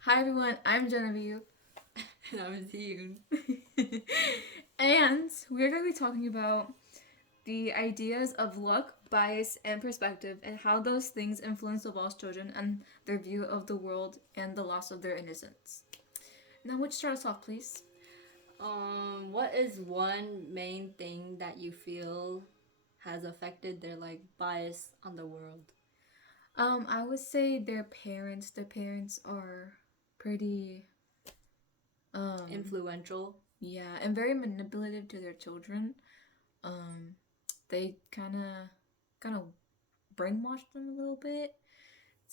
Hi everyone, I'm Genevieve. And I was you. And we're going to be talking about the ideas of luck, bias, and perspective, and how those things influence the Welsh children and their view of the world and the loss of their innocence. Now, would you start us off, please? What is one main thing that you feel has affected their bias on the world? I would say their parents. Their parents are pretty, um, Influential. yeah, and very manipulative to their children. Um, they kind of brainwash them a little bit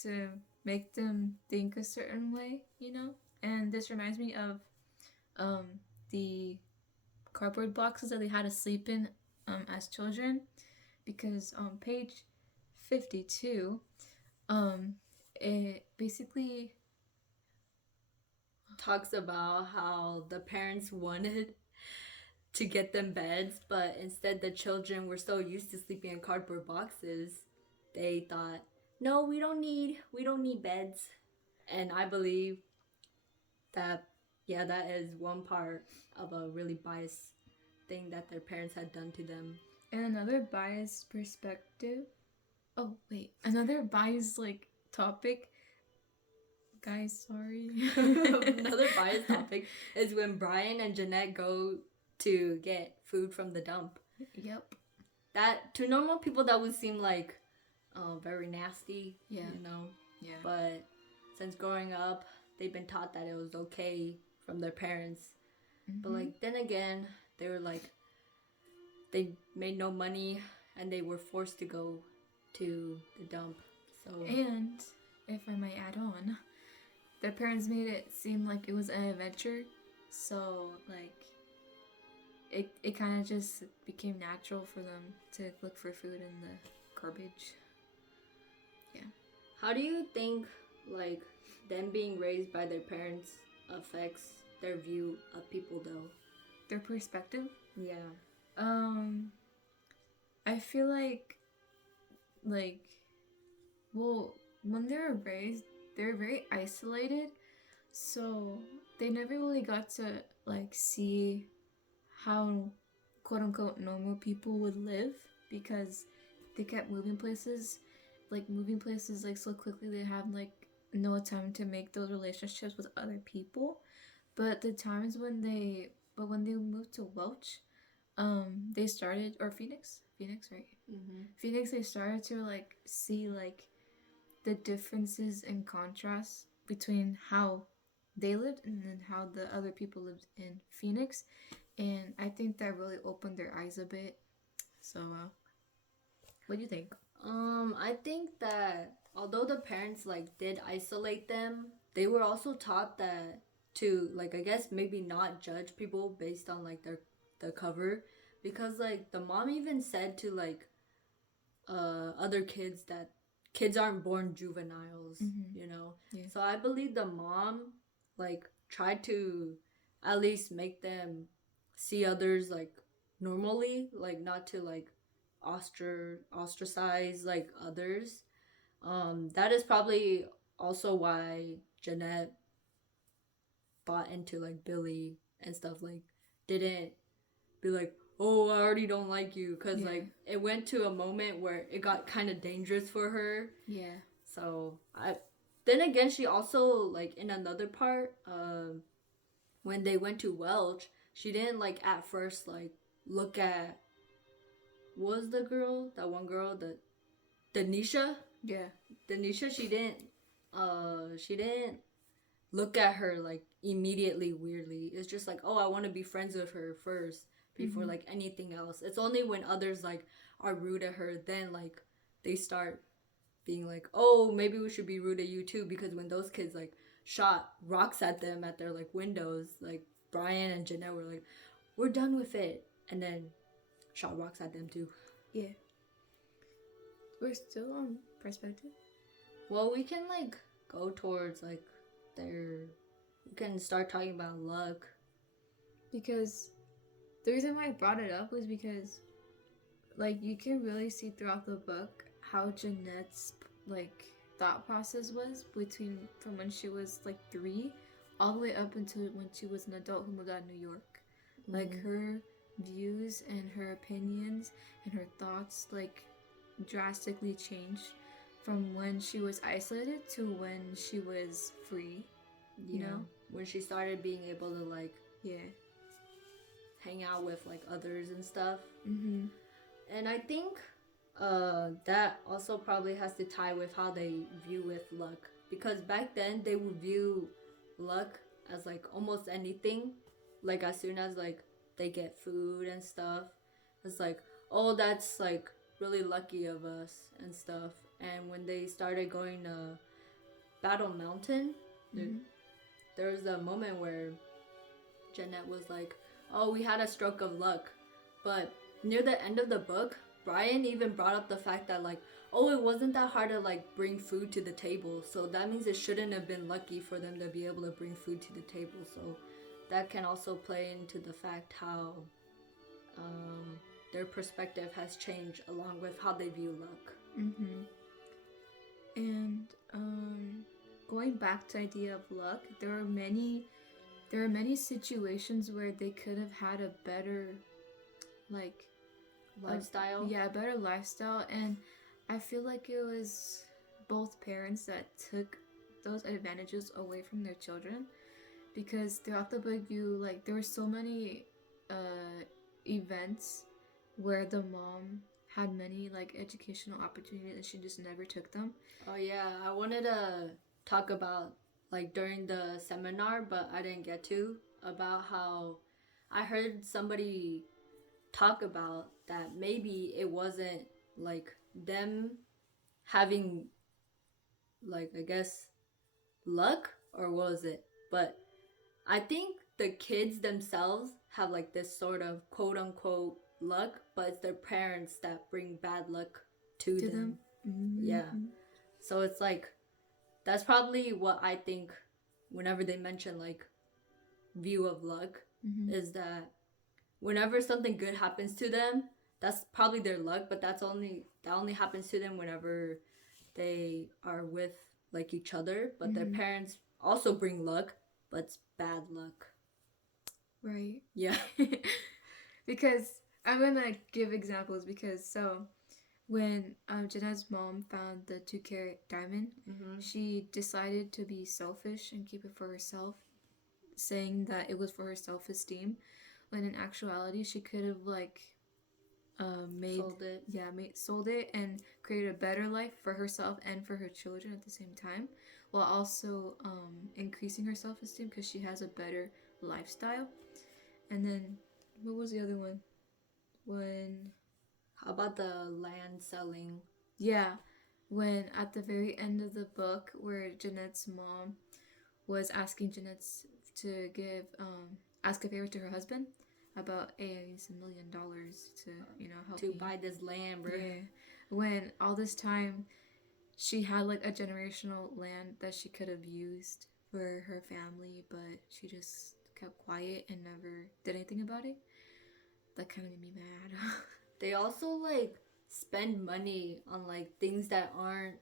to make them think a certain way, you know? And this reminds me of um, the cardboard boxes that they had to sleep in as children because on page 52, um, it basically. Talks about how the parents wanted to get them beds, but instead the children were so used to sleeping in cardboard boxes, they thought, "No, we don't need beds." And I believe that yeah, that is one part of a really biased thing that their parents had done to them. And another biased perspective. Oh, wait. Another biased, like, topic. Guys, sorry. Another biased topic is when Brian and Jeanette go to get food from the dump. Yep. That to normal people that would seem like very nasty, Yeah. you know. Yeah. But since growing up, they've been taught that it was okay from their parents. But Mm-hmm. like then again, they were like they made no money and they were forced to go to the dump. So And if I might add on, their parents made it seem like it was an adventure. So, like, it kind of just became natural for them to look for food in the garbage. Yeah. how do you think like them being raised by their parents affects their view of people though? Their perspective. Yeah. Um, I feel like, well, when they were raised, they were very isolated. So they never really got to, like, see how quote unquote normal people would live because they kept moving places like so quickly they have like no time to make those relationships with other people. But the times when they moved to Welch, they started, or Phoenix, right? Mm-hmm. Phoenix, they started to like see like the differences and contrasts between how they lived and then how the other people lived in Phoenix, and I think that really opened their eyes a bit. So, what do you think? I think that although the parents like did isolate them, they were also taught that to like I guess maybe not judge people based on like their cover, because like the mom even said to like other kids that kids aren't born juveniles, Mm-hmm. you know. Yeah. So I believe the mom like tried to at least make them see others like normally, like not to like ostracize like others. That is probably also why Jeanette bought into like Billy and stuff, like didn't be like, oh, I already don't like you, because Yeah. like it went to a moment where it got kind of dangerous for her. Yeah. So I then again, she also like in another part when they went to Welch, she didn't like at first like look at, was the girl, that one girl, the Denisha. Yeah. Denisha, she didn't look at her like immediately weirdly. It's just like, oh, I want to be friends with her first before Mm-hmm. like anything else. It's only when others like are rude at her, then like they start being like, oh, maybe we should be rude at you too. Because when those kids like shot rocks at them at their like windows, like Brian and Jeanette were like, we're done with it, and then shot rocks at them too. Yeah. We're still on perspective. Well, we can like go towards like their. We can start talking about luck. Because the reason why I brought it up was because, like, you can really see throughout the book how Jeanette's, like, thought process was between from when she was like 3 all the way up until when she was an adult who moved out of New York. Like Mhm. her views and her opinions and her thoughts like drastically changed from when she was isolated to when she was free, you Yeah. know? When she started being able to like Yeah. hang out with like others and stuff. Mhm. And I think that also probably has to tie with how they view with luck, because back then they would view luck as like almost anything. Like as soon as like they get food and stuff, it's like, oh, that's like really lucky of us and stuff. And when they started going to Battle Mountain, Mhm. there was a moment where Jeanette was like, oh, we had a stroke of luck. But near the end of the book, Brian even brought up the fact that, like, oh, it wasn't that hard to, like, bring food to the table. So that means it shouldn't have been lucky for them to be able to bring food to the table. So that can also play into the fact how their perspective has changed along with how they view luck. Mhm. And going back to the idea of luck, there are many situations where they could have had a better like Lifestyle. yeah, a better lifestyle, and I feel like it was both parents that took those advantages away from their children because throughout the book you like there were so many events where the mom had many like educational opportunities and she just never took them. Oh yeah, I wanted to talk about like during the seminar, but I didn't get to, about how I heard somebody talk about that maybe it wasn't like them having like, I guess, luck, or what was it? But I think the kids themselves have like this sort of quote unquote luck, but it's their parents that bring bad luck to To them. them. Mm-hmm. Yeah. So it's like that's probably what I think whenever they mention like view of luck, Mm-hmm. is that whenever something good happens to them, that's probably their luck, but that only happens to them whenever they are with like each other, but their Mm-hmm. parents also bring luck, but it's bad luck. Right. Yeah. Because I'm gonna give examples because so when Jeanette's mom found the 2 carat diamond, Mm-hmm. she decided to be selfish and keep it for herself, saying that it was for her self esteem. When in actuality, she could have like made Sold it. sold it and created a better life for herself and for her children at the same time, while also increasing her self esteem because she has a better lifestyle. And then what was the other one? When How about the land selling? yeah, when at the very end of the book where Jeanette's mom was asking Jeanette's to give ask a favor to her husband about $1 million to help To me. buy this land, bro. Yeah, when all this time she had like a generational land that she could have used for her family, but she just kept quiet and never did anything about it. That kind of made me mad. They also like spend money on like things that aren't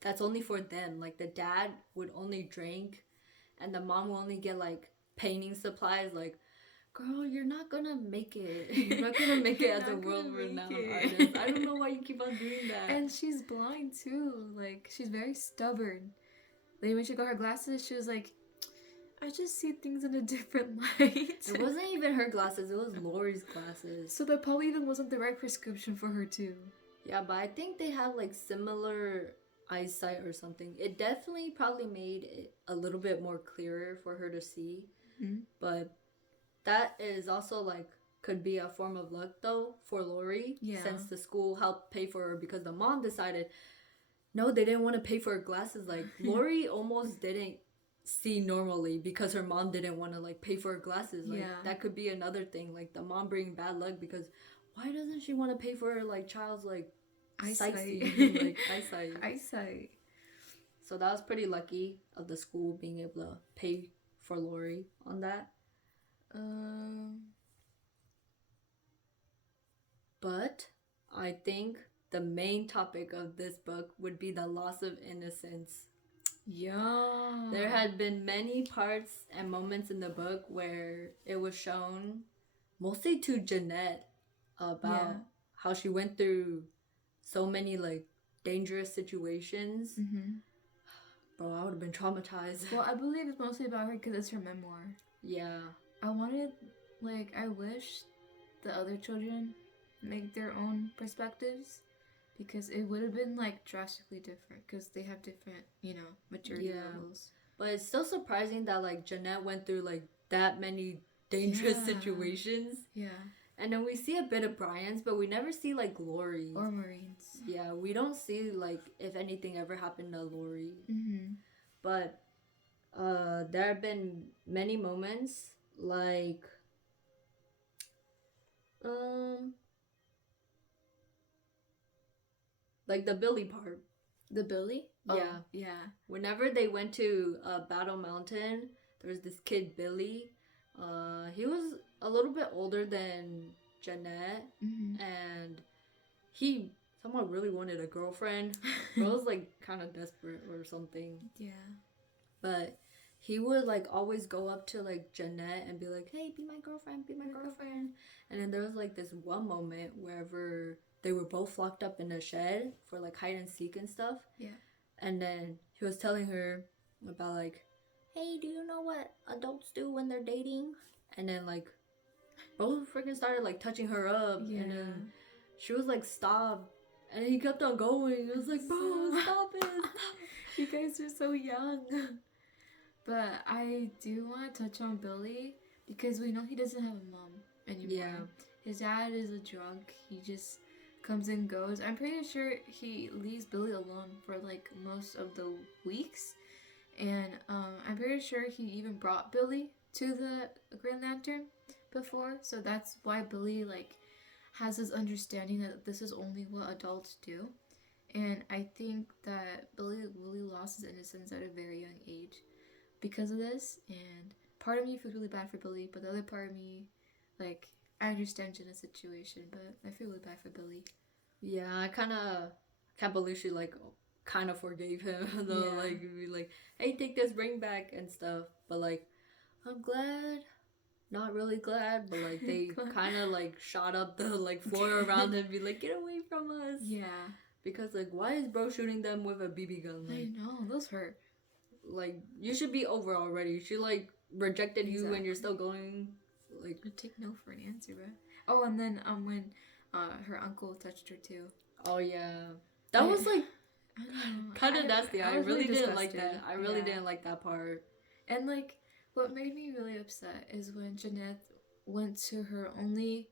that's only for them. Like the dad would only drink, and the mom will only get like painting supplies. Like, girl, you're not gonna make it. You're not gonna make it You're as a not gonna world-renowned make it. artist. I don't know why you keep on doing that. And she's blind too. Like she's very stubborn. Like when she got her glasses, she was like, I just see things in a different light. It wasn't even her glasses. It was Lori's glasses. So that probably even wasn't the right prescription for her too. Yeah, but I think they have like similar eyesight or something. It definitely probably made it a little bit more clearer for her to see. Mm-hmm. But that is also like could be a form of luck though for Lori. Yeah. Since the school helped pay for her, because the mom decided no, they didn't want to pay for her glasses. Like Lori almost didn't see normally because her mom didn't want to like pay for her glasses. Like that could be another thing. Like the mom bringing bad luck because why doesn't she want to pay for her like child's like eyesight? Like eyesight. Eyesight. So that was pretty lucky of the school being able to pay for Lori on that. But I think the main topic of this book would be the loss of innocence. Yeah. There had been many parts and moments in the book where it was shown, mostly to Jeanette, about how she went through so many like dangerous situations. Mm-hmm. Bro, I would have been traumatized. Well, I believe it's mostly about her because it's her memoir. Yeah. I wish the other children make their own perspectives, because it would have been like drastically different because they have different, maturity levels. But it's still surprising that like Jeanette went through like that many dangerous situations. Yeah. And then we see a bit of Brian's, but we never see like Lori or Maureen's. Yeah, we don't see like if anything ever happened to Lori. Mm-hmm. But there have been many moments like the Billy part. The Billy? Yeah. Oh, yeah. Whenever they went to Battle Mountain, there was this kid, Billy. He was a little bit older than Jeanette, and he someone really wanted a girlfriend. Bro was like kind of desperate or something. Yeah. But he would like always go up to like Jeanette and be like, "Hey, be my girlfriend, be my girlfriend." And then there was like this one moment wherever they were both locked up in a shed for like hide and seek and stuff. Yeah. And then he was telling her about like, "Hey, do you know what adults do when they're dating?" And then like both freaking started like touching her up. Yeah. And then she was like, "Stop." And he kept on going. It was like, "Bro, stop it." You guys are so young. But I do want to touch on Billy because we know he doesn't have a mom anymore. Yeah. His dad is a drunk. He just comes and goes. I'm pretty sure he leaves Billy alone for like most of the weeks. And I'm pretty sure he even brought Billy to the Green Lantern before. So that's why Billy like has this understanding that this is only what adults do. And I think that Billy really lost his innocence at a very young age because of this. And part of me feels really bad for Billy, but the other part of me, like, I understand Jenna's situation, but I feel really bad for Billy. Yeah, I kind of can't believe she like kind of forgave him though. Yeah. Like be like, "Hey, take this ring back" and stuff. But like, I'm glad. Not really glad, but like they kind of like shot up the like floor around him, be like, "Get away from us!" Yeah, because like, why is bro shooting them with a BB gun? Like, I know those hurt. Like, you should be over already. She like rejected you, and you're still going. Like, take no for an answer, bro. Oh, and then when her uncle touched her too. Oh yeah, that was like kind of nasty. I really didn't like that. I really didn't like that part. And like, what made me really upset is when Jeanette went to her only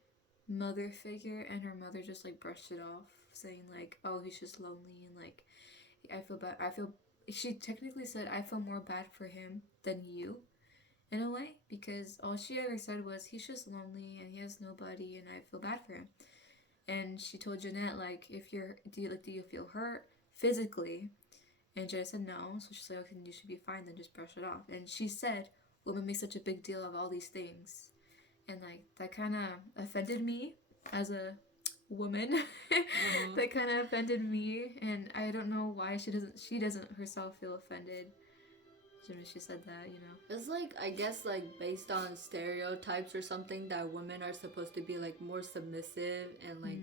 mother figure, and her mother just like brushed it off, saying like, "Oh, he's just lonely," and like, I feel bad. She technically said, "I feel more bad for him than you," in a way, because all she ever said was, "He's just lonely and he has nobody, and I feel bad for him." And she told Jeanette like, do you feel hurt physically? And Jeanette said no. So she's like, "Okay, you should be fine. Then just brush it off." And she said, "Women make such a big deal of all these things," and like that kind of offended me as a woman. That kind of offended me, and I don't know why she doesn't herself feel offended. She said that, It's like, I guess like based on stereotypes or something, that women are supposed to be like more submissive and like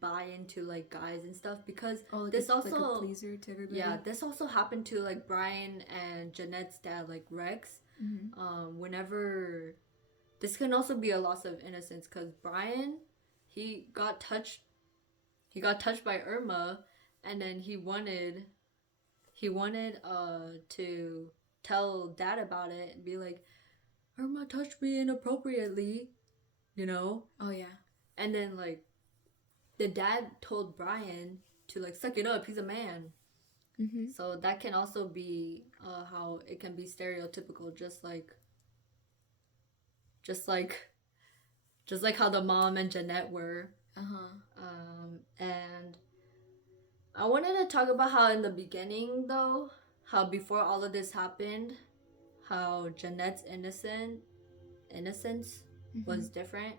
buy into like guys and stuff, because this also like a pleaser to everybody. Yeah, this also happened to like Brian and Jeanette's dad, like Rex. Whenever this can also be a loss of innocence, because Brian, he got touched by Irma, and then he wanted to tell dad about it and be like, "Irma touched me inappropriately," Oh yeah. And then like the dad told Brian to like suck it up, he's a man. So that can also be how it can be stereotypical, just like how the mom and Jeanette were. And I wanted to talk about how in the beginning though, how before all of this happened, how Jeanette's innocence was different,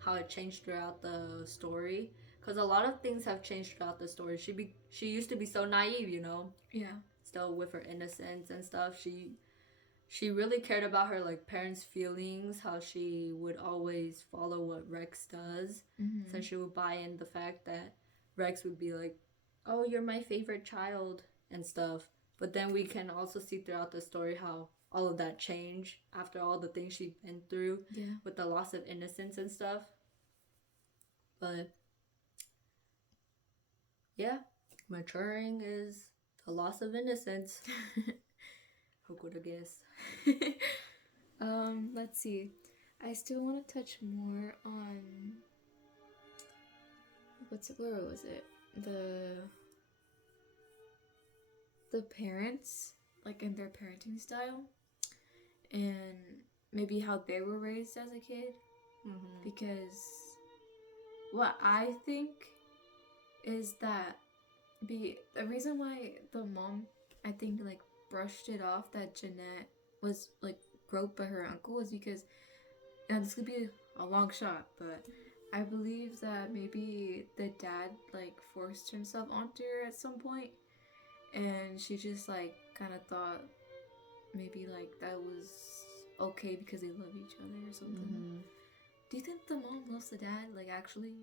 how it changed throughout the story. because a lot of things have changed throughout the story. She used to be so naive, you know, Yeah. still with her innocence and stuff. She really cared about her like parents' feelings, how she would always follow what Rex does. Mm-hmm. So she would buy in the fact that Rex would be like, "Oh, you're my favorite child," and stuff. But then we can also see throughout the story how all of that changed after all the things she'd been through Yeah. with the loss of innocence and stuff. But yeah, maturing is the loss of innocence. Who could have guessed? Let's see. I still want to touch more on where was it? The parents, like in their parenting style, and maybe how they were raised as a kid. Mm-hmm. Because what I think is that the reason why the mom, I think, like brushed it off that Jeanette was like groped by her uncle is because, now this could be a long shot, but I believe that maybe the dad like forced himself onto her at some point, and she just like kind of thought maybe like that was okay because they love each other or something. Mm-hmm. Do you think the mom loves the dad, like actually?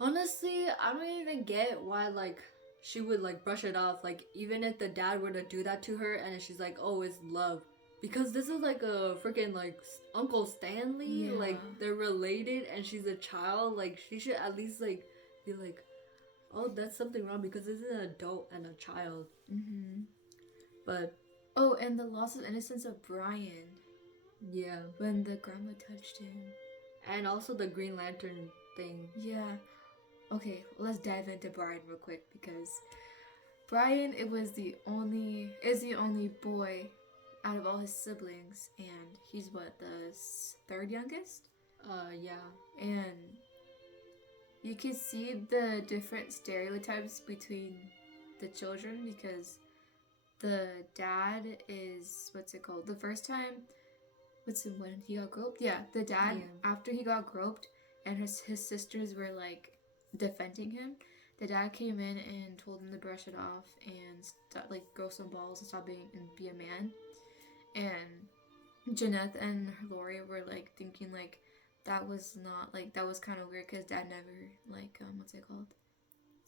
Honestly, I don't even get why like she would like brush it off. Like even if the dad were to do that to her, and she's like, "Oh, it's love," because this is like a freaking like Uncle Stanley. Yeah. Like they're related, and she's a child. Like she should at least like be like, "Oh, that's something wrong," because this is an adult and a child. Mm-hmm. But Oh, and the loss of innocence of Brian yeah, when the grandma touched him. and also the Green Lantern thing. Yeah. Okay, let's dive into Brian real quick because Brian is the only boy out of all his siblings, and he's what, the third youngest? Yeah. And you can see the different stereotypes between the children because the dad is, what's it called? The first time, when he got groped? Yeah, the dad, after he got groped and his sisters were like defending him, the dad came in and told him to brush it off and stop, like grow some balls and stop being and be a man. And Jeanette and Lori were like thinking like that was not like, that was kind of weird because dad never like what's it called,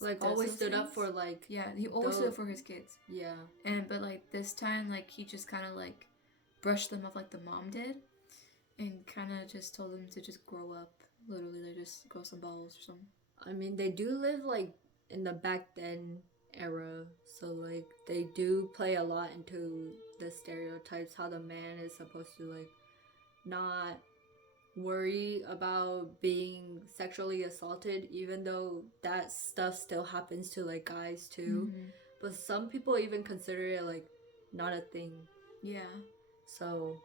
Like does always those stood up things. for like, Yeah, he always stood up for his kids. yeah. And but like this time, like he just kind of like brushed them off like the mom did, and kind of just told them to just grow up. Literally, like just grow some balls or something. I mean, they do live like in the back then era, so like they do play a lot into the stereotypes, how the man is supposed to like not worry about being sexually assaulted, even though that stuff still happens to like guys too. Mm-hmm. But some people even consider it like not a thing. Yeah. So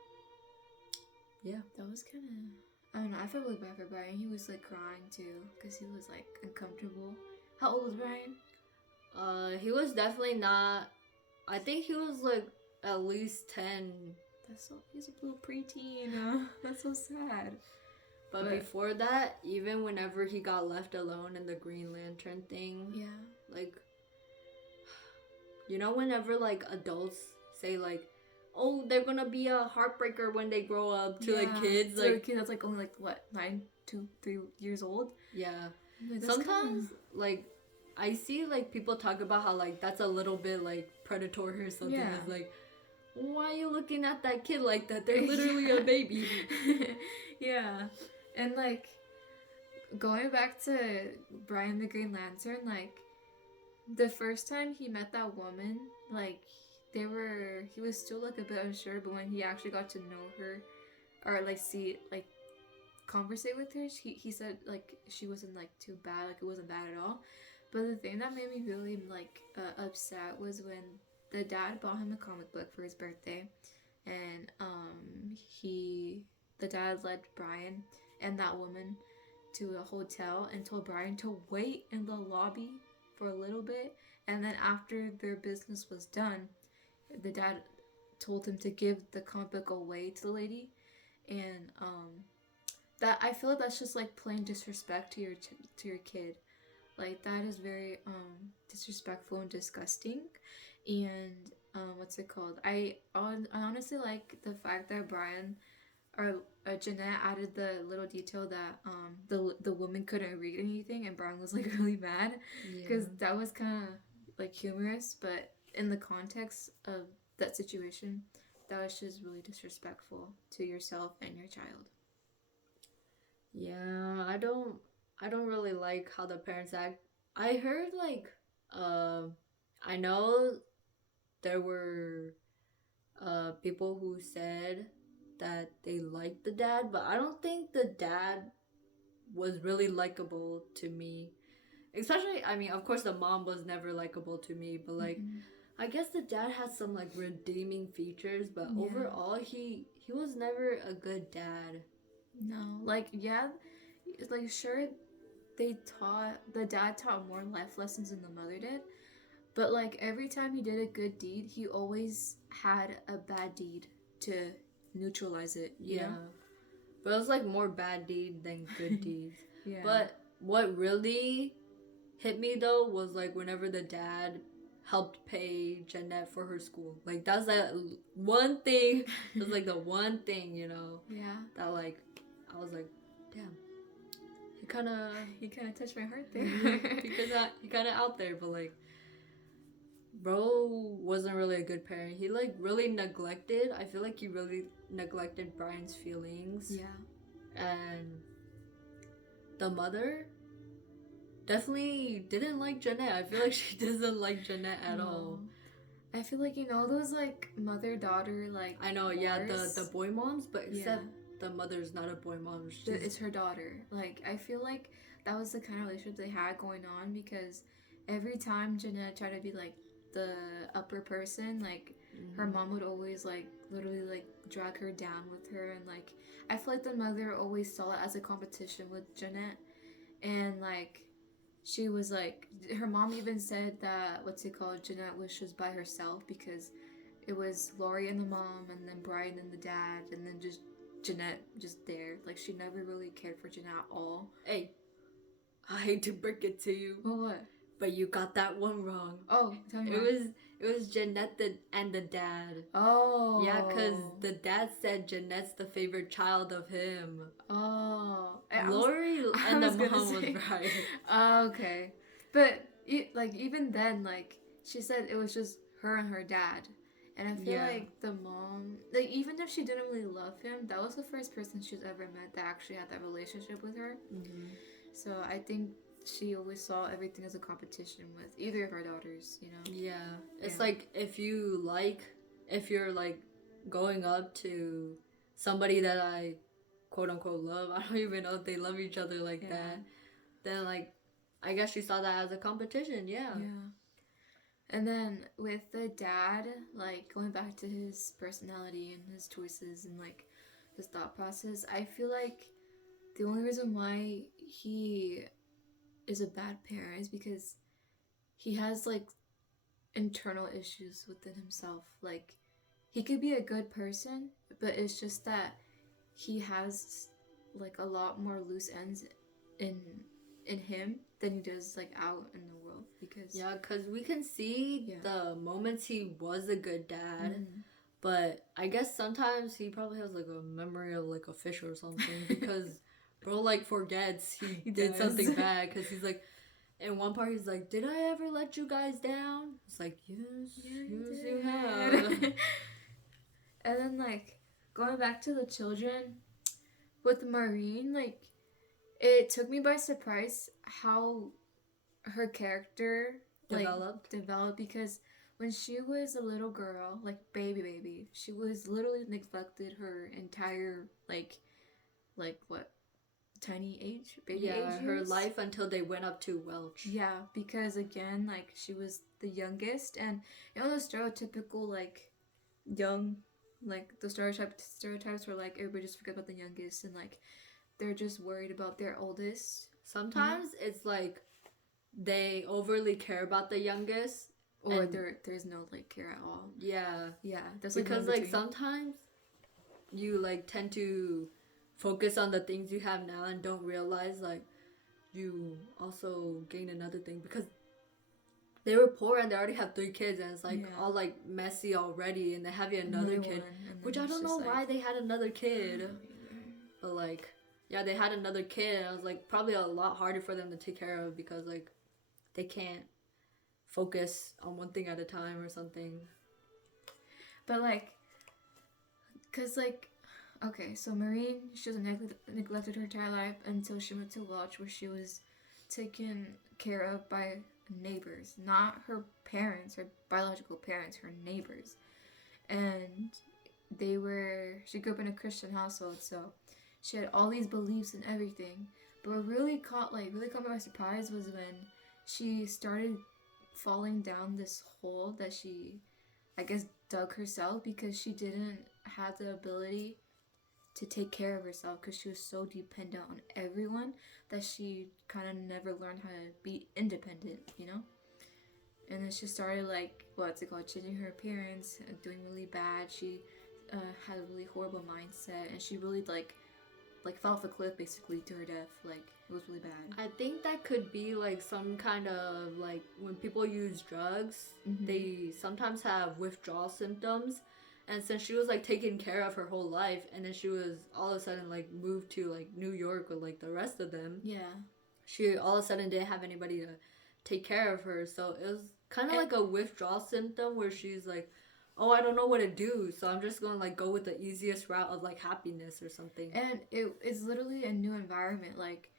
yeah, that was kind of, I don't know. I felt really bad for Brian. He was like crying too because he was like uncomfortable. How old was Brian? He was definitely not. I think he was like at least 10. He's a little preteen. That's so sad. But before that, even whenever he got left alone in the Green Lantern thing, yeah, like, you know, whenever like adults say like, "Oh, they're gonna be a heartbreaker when they grow up," to like kids, to like a kid that's like only like what, 3 years old. Yeah. Like, sometimes like I see like people talk about how like that's a little bit like predatory or something. Yeah. It's like, why are you looking at that kid like that? They're literally a baby. Yeah. And like going back to Brian the Green Lantern, like the first time he met that woman, like he was still like a bit unsure, but when he actually got to know her or like conversate with her, he said like she wasn't like too bad, like it wasn't bad at all. But the thing that made me really like upset was when the dad bought him a comic book for his birthday, and the dad led Brian and that woman to a hotel and told Brian to wait in the lobby for a little bit, and then after their business was done, the dad told him to give the comic book away to the lady. And that, I feel like that's just like plain disrespect to your kid. Like that is very disrespectful and disgusting. And what's it called? I honestly like the fact that Brian or Jeanette added the little detail that the woman couldn't read anything, and Brian was like really mad because Yeah. that was kind of like humorous, but in the context of that situation, that was just really disrespectful to yourself and your child. Yeah, I don't really like how the parents act. I heard like I know there were people who said that they liked the dad, but I don't think the dad was really likable to me. Especially, I mean, of course the mom was never likable to me, but like Mm-hmm. I guess the dad had some like redeeming features, but Yeah. overall he was never a good dad. No, like yeah, like sure the dad taught more life lessons than the mother did, but like every time he did a good deed, he always had a bad deed to neutralize it, you Yeah. know? But it was like more bad deed than good deeds. Yeah. But what really hit me though was like whenever the dad helped pay Jeanette for her school. Like that's that one thing. That's like the one thing, Yeah. that like I was like, damn. He kind of He kind of touched my heart there. he kind of out there, but like bro wasn't really a good parent. He like really neglected. I feel like he really neglected Brian's feelings. Yeah. And the mother definitely didn't like Jeanette. I feel like she doesn't like Jeanette at all. I feel like those like mother daughter like I know, yeah, wars? the boy moms, but except Yeah. the mother's not a boy mom. It's her daughter. Like I feel like that was the kind of relationship they had going on because every time Jeanette tried to be like the upper person, like her mom would always like literally like drag her down with her, and like I feel like the mother always saw it as a competition with Jeanette, and like she was like her mom even said that what's it called Jeanette was just by herself because it was Laurie and the mom and then Brian and the dad and then just Jeanette just there. Like she never really cared for Jeanette at all. Hey, I hate to break it to you, Well, what? but you got that one wrong. Oh, tell me It more. was Jeanette and the dad. Oh. Yeah, because the dad said Jeanette's the favorite child of him. Oh. Lori and the mom was right. Oh, okay. But like even then, like she said it was just her and her dad. And I feel like the mom, like even if she didn't really love him, that was the first person she's ever met that actually had that relationship with her. Mm-hmm. So I think she always saw everything as a competition with either of her daughters, Yeah. It's Yeah. like if you're like going up to somebody that I quote unquote love, I don't even know if they love each other like Yeah. that, then like I guess she saw that as a competition, yeah. Yeah. And then with the dad, like going back to his personality and his choices and like his thought process, I feel like the only reason why he is a bad parent is because he has like internal issues within himself. Like he could be a good person, but it's just that he has like a lot more loose ends in him than he does like out in the world because Yeah, because we can see Yeah. the moments he was a good dad, Mhm. but I guess sometimes he probably has like a memory of like a fish or something because bro like forgets he did does. something bad because he's like, in one part he's like, did I ever let you guys down? It's like, yes, you have. And then like going back to the children with Maureen, like it took me by surprise how her character like developed because when she was a little girl, like baby, she was literally neglected her entire like what tiny age baby age her years. life until they went up to Welch. Yeah, because again, like she was the youngest, and the stereotypical like young, like the stereotypes were like everybody just forget about the youngest, and like they're just worried about their oldest. Sometimes it's like they overly care about the youngest, or there's no like care at all. Yeah, there's because like sometimes you like tend to focus on the things you have now and don't realize like you also gain another thing because they were poor and they already have 3 kids and it's like all like messy already and they have yet another kid, which I don't know why they had another kid, but like yeah, they had another kid and it was like probably a lot harder for them to take care of because like they can't focus on one thing at a time or something. But like, cause like, okay, so Maureen, she was neglected her entire life until she moved to Welch, where she was taken care of by neighbors, not her parents, her biological parents, her neighbors. And she grew up in a Christian household, so she had all these beliefs and everything. But what really caught me by surprise was when she started falling down this hole that she, I guess, dug herself because she didn't have the ability to take care of herself because she was so dependent on everyone that she kind of never learned how to be independent, you know? And then she started changing her appearance and doing really bad. She had a really horrible mindset and she really like fell off a cliff basically to her death. Like, it was really bad. I think that could be like some kind of like when people use drugs, they sometimes have withdrawal symptoms. And since she was like taken care of her whole life and then she was all of a sudden like moved to like New York with like the rest of them. Yeah. She all of a sudden didn't have anybody to take care of her. So it was kind of like a withdrawal symptom where she's like, oh, I don't know what to do, so I'm just gonna like go with the easiest route of like happiness or something. And it's literally a new environment. Like,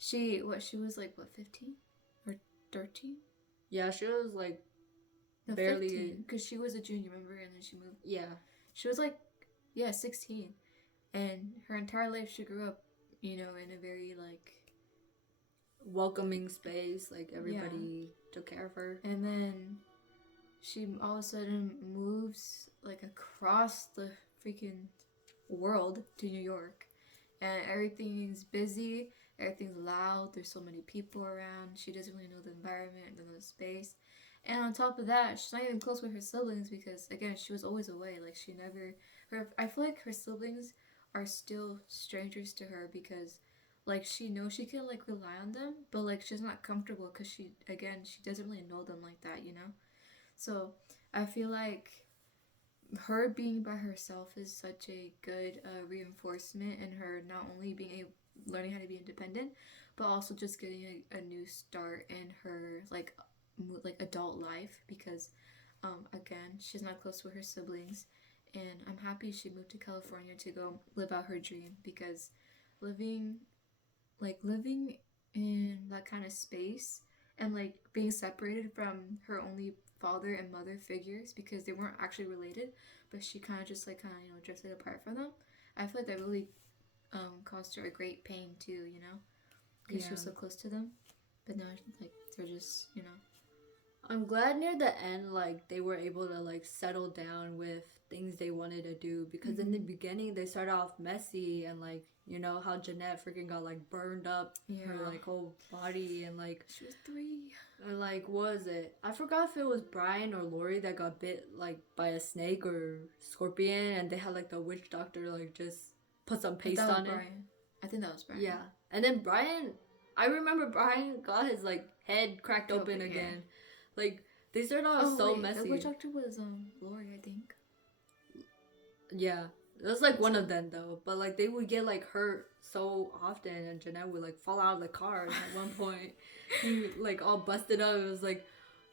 she was like, what, 15 or 13? Yeah, she was like barely, because she was a junior member and then she moved. Yeah, she was like 16, and her entire life she grew up, you know, in a very like welcoming space. Like everybody took care of her, and then she all of a sudden moves like across the freaking world to New York, and everything's busy, everything's loud, there's so many people around, she doesn't really know the environment, doesn't know the space. And on top of that, she's not even close with her siblings because, again, she was always away. Like, I feel like her siblings are still strangers to her because, like, she knows she can, like, rely on them, but, like, she's not comfortable because she doesn't really know them like that, you know? So I feel like her being by herself is such a good reinforcement in her not only learning how to be independent, but also just getting a new start in her like adult life because again, she's not close with her siblings, and I'm happy she moved to California to go live out her dream because living in that kind of space and like being separated from her only father and mother figures because they weren't actually related, but she kind of drifted apart from them. I feel like that really caused her a great pain too, you know, because she was so close to them, but now like they're just, you know. I'm glad near the end like they were able to like settle down with things they wanted to do because in the beginning they started off messy and like, you know how Jeanette freaking got like burned up her like whole body and like she was 3 and like what was it? I forgot if it was Brian or Lori that got bit like by a snake or scorpion and they had like the witch doctor like just put some paste on it. I think that was Brian. Yeah. And then I remember Brian got his like head cracked open again. Yeah. Like they started off messy. The witch doctor was Lori, I think. Yeah. It was like one of them though. But like they would get like hurt so often and Jeanette would like fall out of the car at one point. He like all busted up. It was like,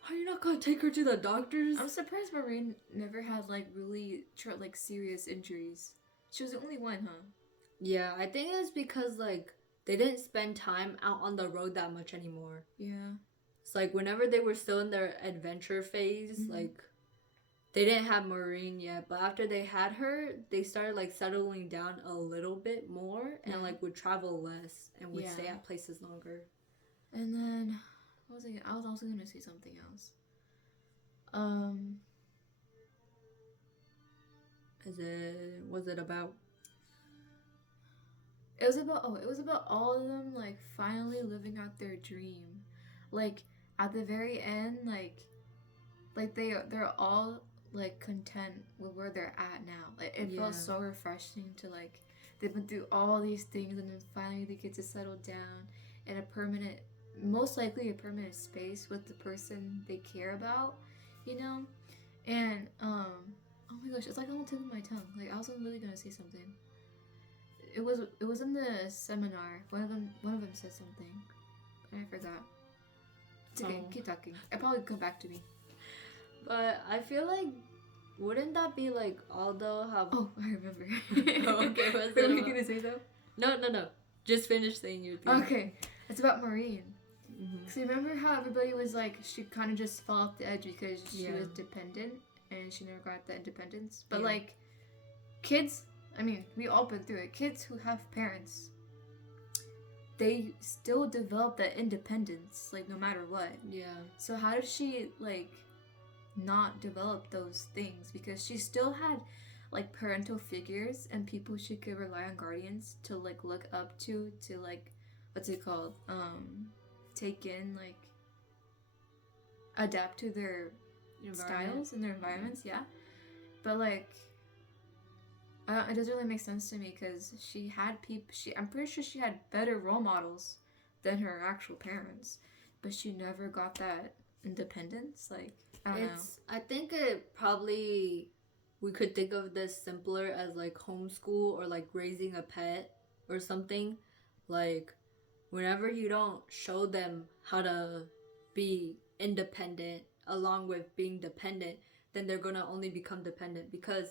are you not gonna take her to the doctors? I'm surprised Maureen never had like really serious injuries. She was the only one, huh? Yeah, I think it's because like they didn't spend time out on the road that much anymore. Yeah. It's like whenever they were still in their adventure phase, like they didn't have Maureen yet, but after they had her, they started like settling down a little bit more and like would travel less and would stay at places longer. And then what was I was also gonna say something else. Was it about? It was about all of them like finally living out their dream. Like at the very end, like they're all like content with where they're at now. Like it felt so refreshing to like they've been through all these things and then finally they get to settle down in a permanent, most likely a permanent space with the person they care about, you know? And oh my gosh, it's like on the tip of my tongue. Like I was literally gonna say something. It was in the seminar. One of them said something, but I forgot. It's okay. Keep talking. It'll probably come back to me. But I feel like, wouldn't that be like Aldo have? Oh, I remember. Okay, what's what were it you about? gonna say though? No. Just finish saying your thing. Okay, it's about Maureen. Mm-hmm. So remember how everybody was like, she kind of just fell off the edge because she Yeah. was dependent and she never got that independence. But Yeah. like, kids, I mean, we all been through it. Kids who have parents, they still develop that independence, like no matter what. Yeah. So how did she like not develop those things? Because she still had like parental figures and people she could rely on, guardians to like look up to like, what's it called? Take in, like adapt to their styles and their environments, yeah. But like, it doesn't really make sense to me because she had people. I'm pretty sure she had better role models than her actual parents, but she never got that independence. Like, I don't know. I think it probably, we could think of this simpler as like homeschool or like raising a pet or something. Like, whenever you don't show them how to be independent along with being dependent, then they're gonna only become dependent. Because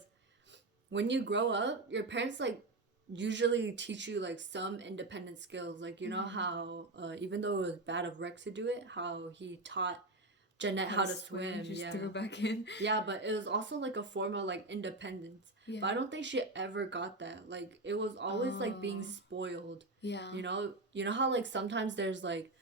when you grow up, your parents like usually teach you like some independent skills. Like, you know how even though it was bad of Rex to do it, how he taught Jeanette how to swim. Just Yeah. threw it back in. Yeah, but it was also like a form of like independence. Yeah. But I don't think she ever got that. Like, it was always like being spoiled. Yeah. You know how like sometimes there's like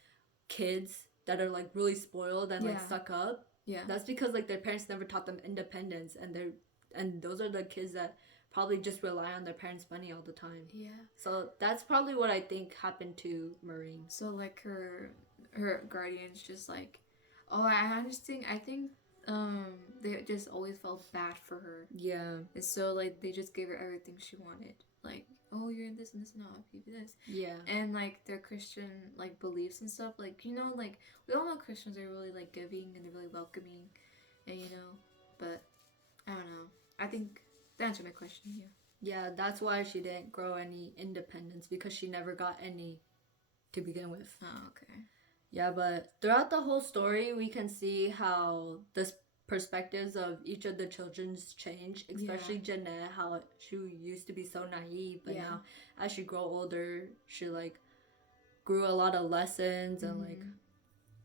kids that are like really spoiled and like Yeah. suck up. Yeah. That's because like their parents never taught them independence, and those are the kids that probably just rely on their parents' money all the time. Yeah. So that's probably what I think happened to Maureen. So like her guardians just like, oh, I understand. I think they just always felt bad for her. Yeah. And so like they just gave her everything she wanted. Like, oh, you're in this and this and I'll give you this. Yeah. And like their Christian like beliefs and stuff, like, you know, like we all know Christians are really like giving and they're really welcoming, and you know, but I don't know. I think that answered my question. Yeah. Yeah, that's why she didn't grow any independence, because she never got any to begin with. Oh, okay. Yeah, but throughout the whole story, we can see how the perspectives of each of the children's change, especially Jeanette, how she used to be so naive, but now as she grow older, she like grew a lot of lessons and like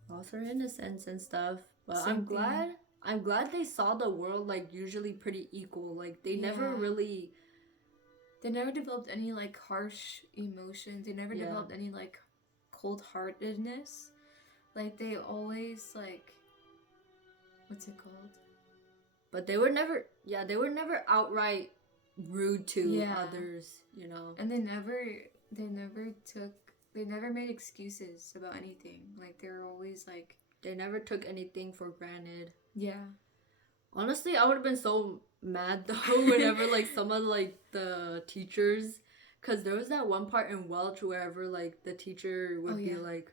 lost her innocence and stuff. But I'm glad they saw the world like usually pretty equal. Like they never developed any like harsh emotions. They never developed any like cold-heartedness. Like they always like, what's it called? But they were never outright rude to others, you know. And they never made excuses about anything. Like they were always like, they never took anything for granted. Yeah. Honestly, I would have been so mad though whenever like some of like the teachers, because there was that one part in Welch wherever like the teacher would be like,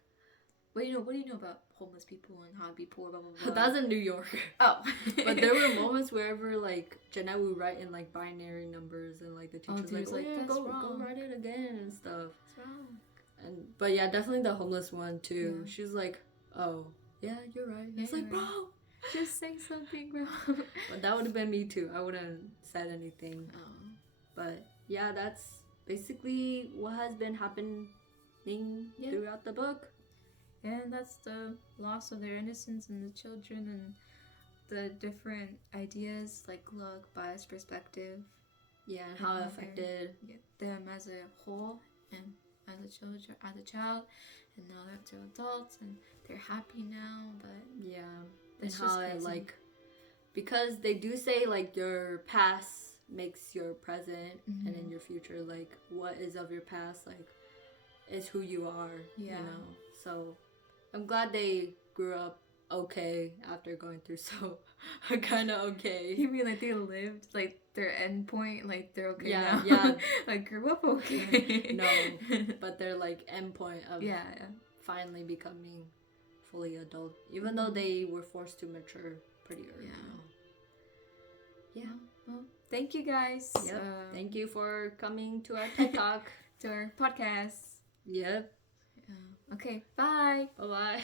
what do you know about homeless people and how to be poor, blah blah blah. That's in New York. Oh. But there were moments wherever like Jeanette would write in like binary numbers and like the teacher's like, oh, yeah, go write it again and stuff. That's wrong. But yeah, definitely the homeless one too. Yeah. She's like, oh yeah, you're right. Yeah, it's like, right. bro, just say something, bro. But that would have been me too. I wouldn't said anything. Oh. But yeah, that's basically what has been happening throughout the book. And that's the loss of their innocence and the children and the different ideas, like look, bias, perspective. Yeah, and how it affected them as a whole and as a child, and now they're adults and they're happy now. But yeah, it's and how it like, because they do say like your past makes your present, and in your future, like what is of your past like is who you are. You know, so I'm glad they grew up okay after going through so kind of okay. You mean like they lived like their end point, like they're okay Yeah, now? yeah. Like grew up okay. No, but they're like end point of yeah. finally becoming fully adult, even though they were forced to mature pretty early. Yeah. Well, thank you guys. Yep. Thank you for coming to our TED Talk. To our podcast. Yep. Okay. Bye. Bye bye.